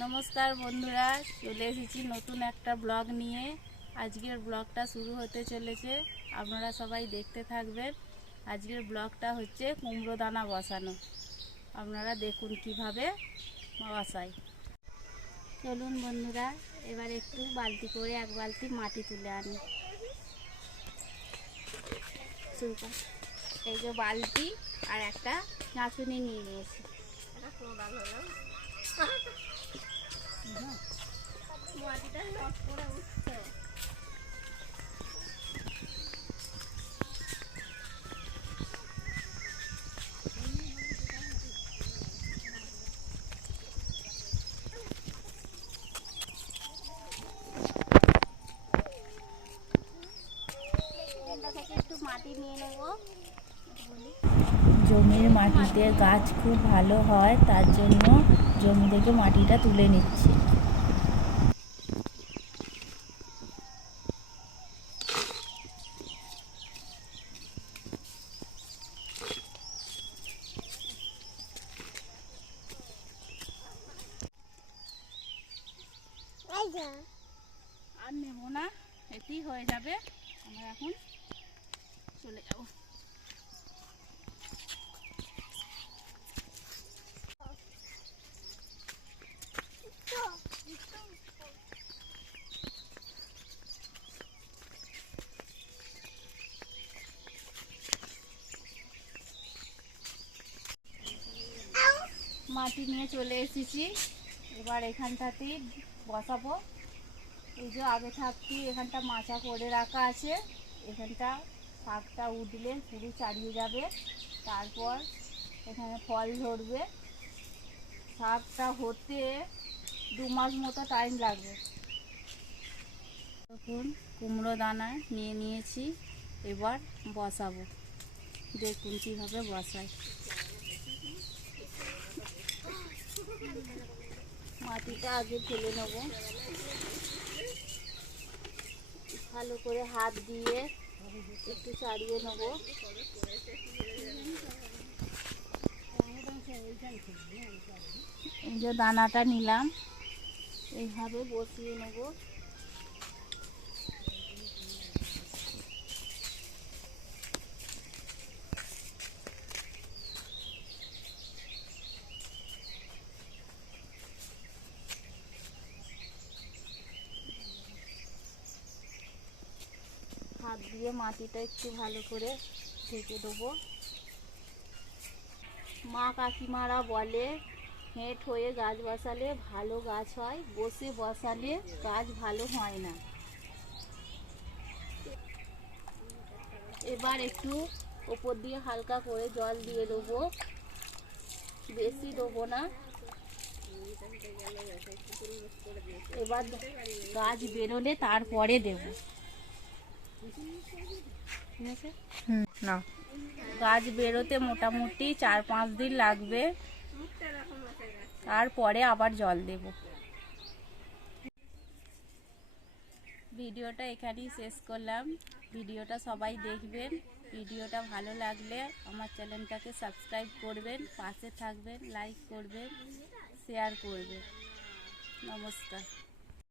নমস্কার বন্ধুরা, চলে এসেছি নতুন একটা ব্লগ নিয়ে। আজকের ব্লগটা শুরু হতে চলেছে, আপনারা সবাই দেখতে থাকবেন। আজকের ব্লগটা হচ্ছে কুমড়ো দানা বসানো। আপনারা দেখুন কিভাবে বসাই। চলুন বন্ধুরা, এবার একটু বালতি করে এক বালতি মাটি তুলে আনি। এই যে বালতি আর একটা চাঁচুনি নিয়ে নিয়েছি। মাটিটা লট করে উঠছে। একটু মাটি নিয়ে নেব। জমির মাটিতে গাছ খুব ভালো হয়, তার জন্য জমি থেকে মাটিটা তুলে নিচ্ছি। আর নেব না, এতেই হয়ে যাবে। আমরা এখন চলে যাব। মাটি নিয়ে চলে এসেছি, এবার এখানটাতেই বসাবো। এই যে আগে থাকতে এখানটা মাচা করে রাখা আছে, এখানটা শাকটা উঠলে পুরো চারিয়ে যাবে। তারপর এখানে ফল ধরবে। শাকটা হতে 2 মাস মতো টাইম লাগবে। এখন কুমড়ো দানা নিয়ে নিয়েছি, এবার বসাবো। দেখুন কীভাবে বসাই। মাটিটা আগে ফেলে নেব, ভালো করে হাত দিয়ে একটু চাড়িয়ে নেব। এই যে দানাটা নিলাম, এইভাবে বসিয়ে নেব। হাত দিয়ে মাটিটা একটু ভালো করে ঢেকে দেবো। মা কাকিমারা বলে, হেঁট হয়ে গাছ বসালে ভালো গাছ হয়, বসে বসালে গাছ ভালো হয় না। এবার একটু ওপর দিয়ে হালকা করে জল দিয়ে দেবো, বেশি দেবো না। এবার গাছ বেরোলে তারপরে দেবো। না, গাছ বেরোতে মোটামুটি 4-5 দিন লাগবে, তারপরে আবার জল দেব। ভিডিওটা এখানেই শেষ করলাম। ভিডিওটা সবাই দেখবেন। ভিডিওটা ভালো লাগলে আমার চ্যানেলটাকে সাবস্ক্রাইব করবেন, পাশে থাকবেন, লাইক করবেন, শেয়ার করবেন। নমস্কার।